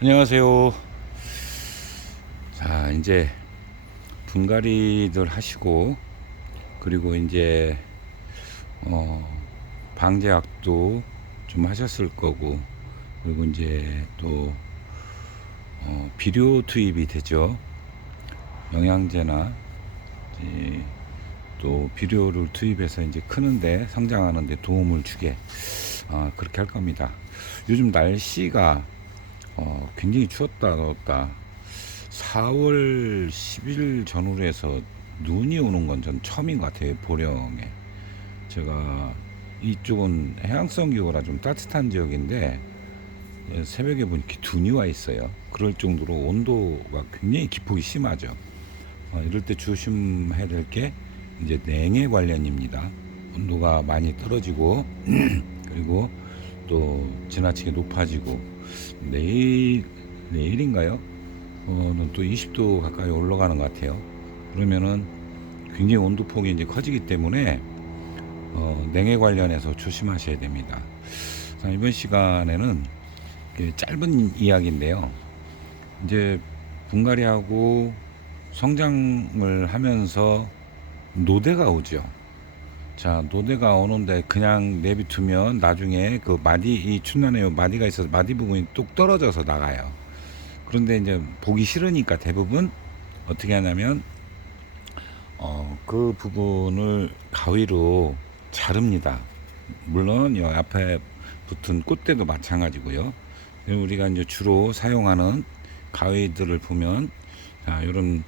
안녕하세요. 자, 이제 분갈이들 하시고, 그리고 이제 어, 방제약도 좀 하셨을 거고, 그리고 이제 또 비료 투입이 되죠. 영양제나 이제 또 비료를 투입해서 이제 크는데 성장하는데 도움을 주게 그렇게 할 겁니다. 요즘 날씨가 굉장히 추웠다 더웠다. 4월 10일 전후로 해서 눈이 오는 건 전 처음인 것 같아요. 보령에. 제가 이쪽은 해양성 기후라 좀 따뜻한 지역인데 새벽에 보니까 눈이 와 있어요. 그럴 정도로 온도가 굉장히 기폭이 심하죠. 이럴 때 조심해야 될 게 이제 냉해 관련입니다. 온도가 많이 떨어지고 그리고 또 지나치게 높아지고 내일인가요? 또 20도 가까이 올라가는 것 같아요. 그러면은 굉장히 온도폭이 이제 커지기 때문에 냉해 관련해서 조심하셔야 됩니다. 자, 이번 시간에는 짧은 이야기인데요. 이제 분갈이하고 성장을 하면서 노대가 오죠. 자, 노대가 오는데 그냥 내비두면 나중에 그 마디, 이 춘란에 마디가 있어서 마디 부분이 뚝 떨어져서 나가요. 그런데 이제 보기 싫으니까 대부분 어떻게 하냐면 그 부분을 가위로 자릅니다. 물론 이 앞에 붙은 꽃대도 마찬가지고요. 우리가 이제 주로 사용하는 가위들을 보면 이런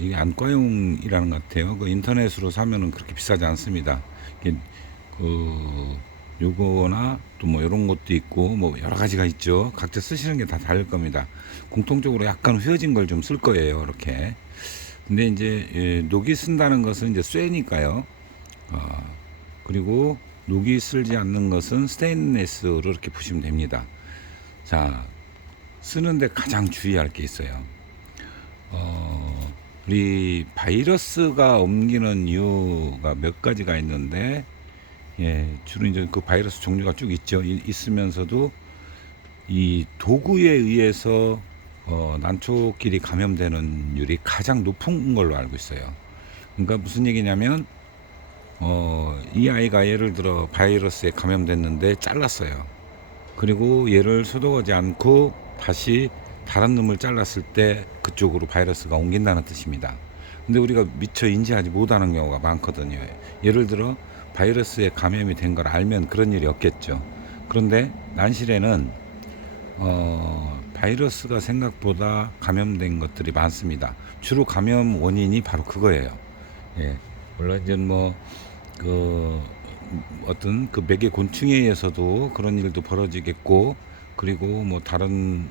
이게 안과용이라는 것 같아요. 그 인터넷으로 사면은 그렇게 비싸지 않습니다. 이게 그 요거나 또 뭐 이런 것도 있고 뭐 여러 가지가 있죠. 각자 쓰시는 게 다 다를 겁니다. 공통적으로 약간 휘어진 걸 좀 쓸 거예요. 이렇게. 근데 이제 녹이 쓴다는 것은 이제 쇠니까요. 그리고 녹이 쓸지 않는 것은 스테인리스로 이렇게 보시면 됩니다. 자, 쓰는데 가장 주의할 게 있어요. 우리 바이러스가 옮기는 이유가 몇 가지가 있는데, 주로 이제 그 바이러스 종류가 쭉 있죠. 있으면서도 이 도구에 의해서 난초끼리 감염되는 율이 가장 높은 걸로 알고 있어요. 그러니까 무슨 얘기냐면, 이 아이가 예를 들어 바이러스에 감염됐는데 잘랐어요. 그리고 얘를 소독하지 않고 다시 다른 놈을 잘랐을 때 그쪽으로 바이러스가 옮긴다는 뜻입니다. 근데 우리가 미처 인지하지 못하는 경우가 많거든요. 예를 들어 바이러스에 감염이 된 걸 알면 그런 일이 없겠죠. 그런데 난실에는 바이러스가 생각보다 감염된 것들이 많습니다. 주로 감염 원인이 바로 그거예요. 예. 물론 이제 그 어떤 그 매개 곤충에 의해서도 그런 일도 벌어지겠고, 그리고 뭐 다른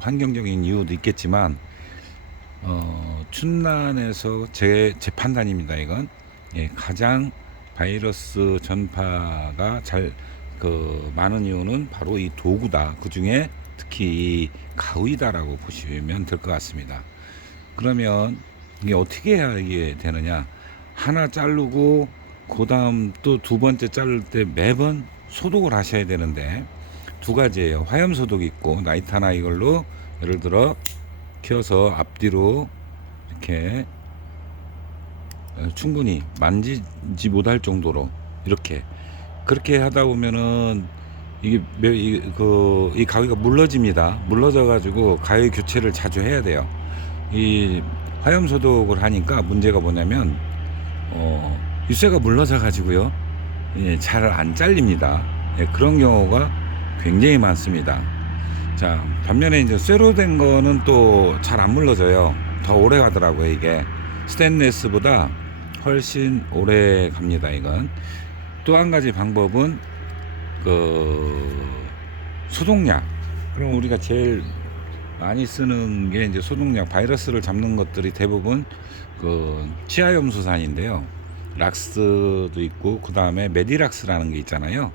환경적인 이유도 있겠지만 춘란에서 제 판단입니다. 이건 가장 바이러스 전파가 많은 이유는 바로 이 도구다. 그 중에 특히 이 가위다라고 보시면 될 것 같습니다. 그러면 이게 어떻게 해야 이게 되느냐? 하나 자르고 그 다음 또 두 번째 자를 때 매번 소독을 하셔야 되는데 두 가지예요. 화염 소독이 있고 나이타나 이걸로 예를 들어 켜서 앞뒤로 이렇게 충분히 만지지 못할 정도로 이렇게 그렇게 하다 보면은 이 가위가 물러집니다. 물러져 가지고 가위 교체를 자주 해야 돼요. 이 화염 소독을 하니까 문제가 뭐냐면 이 쇠가 물러져 가지고요. 잘 안 잘립니다. 그런 경우가 굉장히 많습니다. 자, 반면에 이제 쇠로 된 거는 또 잘 안 물러져요. 더 오래 가더라고요. 이게 스테인레스보다 훨씬 오래 갑니다. 이건 또 한 가지 방법은 소독약. 그럼 우리가 제일 많이 쓰는 게 이제 소독약, 바이러스를 잡는 것들이 대부분 치아염수산인데요. 락스도 있고 그 다음에 메디락스라는 게 있잖아요.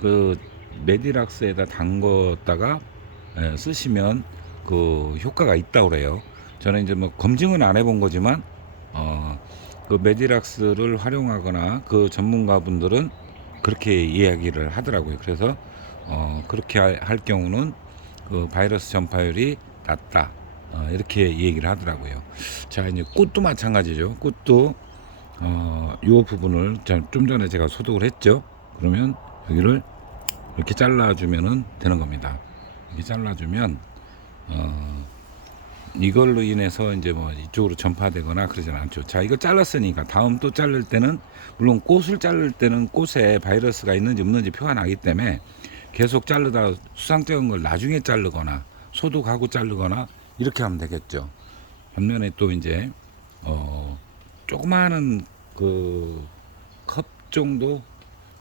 그 메디락스에다 담궜다가 쓰시면 그 효과가 있다고 그래요. 저는 이제 뭐 검증은 안 해본 거지만 그 메디락스를 활용하거나 그 전문가분들은 그렇게 이야기를 하더라고요. 그래서 그렇게 할 경우는 그 바이러스 전파율이 낮다. 이렇게 얘기를 하더라고요. 자, 이제 꽃도 마찬가지죠. 꽃도 요 부분을 좀 전에 제가 소독을 했죠. 그러면 여기를 이렇게 잘라주면 되는 겁니다. 이렇게 잘라주면 이걸로 인해서 이제 뭐 이쪽으로 전파되거나 그러진 않죠. 자, 이거 잘랐으니까 다음 또 자를 때는, 물론 꽃을 자를 때는 꽃에 바이러스가 있는지 없는지 표가 나기 때문에 계속 자르다 수상적인 걸 나중에 자르거나 소독하고 자르거나 이렇게 하면 되겠죠. 반면에 또 이제 조그마한 그 컵 정도,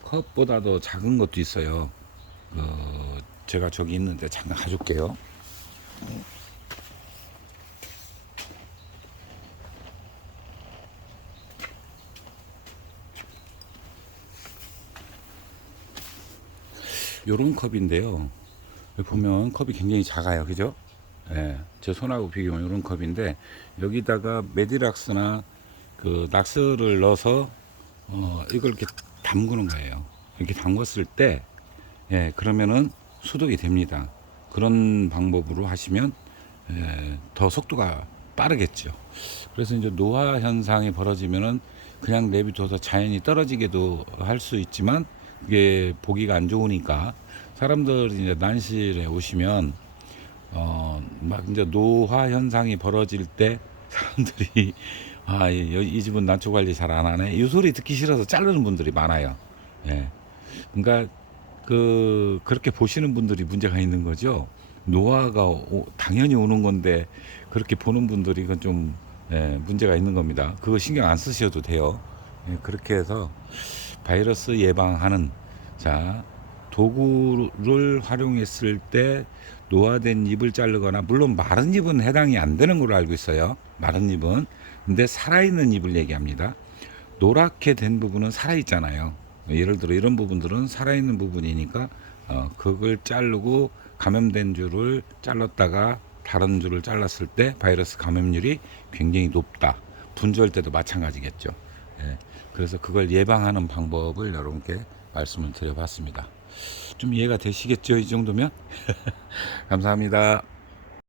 컵보다 더 작은 것도 있어요. 제가 저기 있는데 잠깐 가져올게요. 요런 컵인데요. 여기 보면 컵이 굉장히 작아요. 그죠? 예, 제 손하고 비교하면 이런 컵인데, 여기다가 메디락스나 그 낙스를 넣어서 이걸 이렇게 담그는 거예요. 이렇게 담궜을 때, 예, 그러면은 소독이 됩니다. 그런 방법으로 하시면 더 속도가 빠르겠죠. 그래서 이제 노화 현상이 벌어지면은 그냥 내비둬서 자연히 떨어지게도 할 수 있지만, 이게 보기가 안 좋으니까 사람들이 이제 난실에 오시면 막 이제 노화 현상이 벌어질 때 사람들이 이 집은 난초 관리 잘 안 하네, 이 소리 듣기 싫어서 자르는 분들이 많아요. 예. 그러니까 그렇게 보시는 분들이 문제가 있는 거죠. 노화가 당연히 오는 건데 그렇게 보는 분들이 그건 좀 문제가 있는 겁니다. 그거 신경 안 쓰셔도 돼요. 예, 그렇게 해서 바이러스 예방하는, 자, 도구를 활용했을 때 노화된 잎을 자르거나, 물론 마른 잎은 해당이 안 되는 걸로 알고 있어요. 마른 잎은. 근데 살아있는 잎을 얘기합니다. 노랗게 된 부분은 살아있잖아요. 예를 들어 이런 부분들은 살아있는 부분이니까 그걸 자르고 감염된 줄을 잘랐다가 다른 줄을 잘랐을 때 바이러스 감염률이 굉장히 높다. 분주할 때도 마찬가지겠죠. 예, 그래서 그걸 예방하는 방법을 여러분께 말씀을 드려봤습니다. 좀 이해가 되시겠죠? 이 정도면? 감사합니다.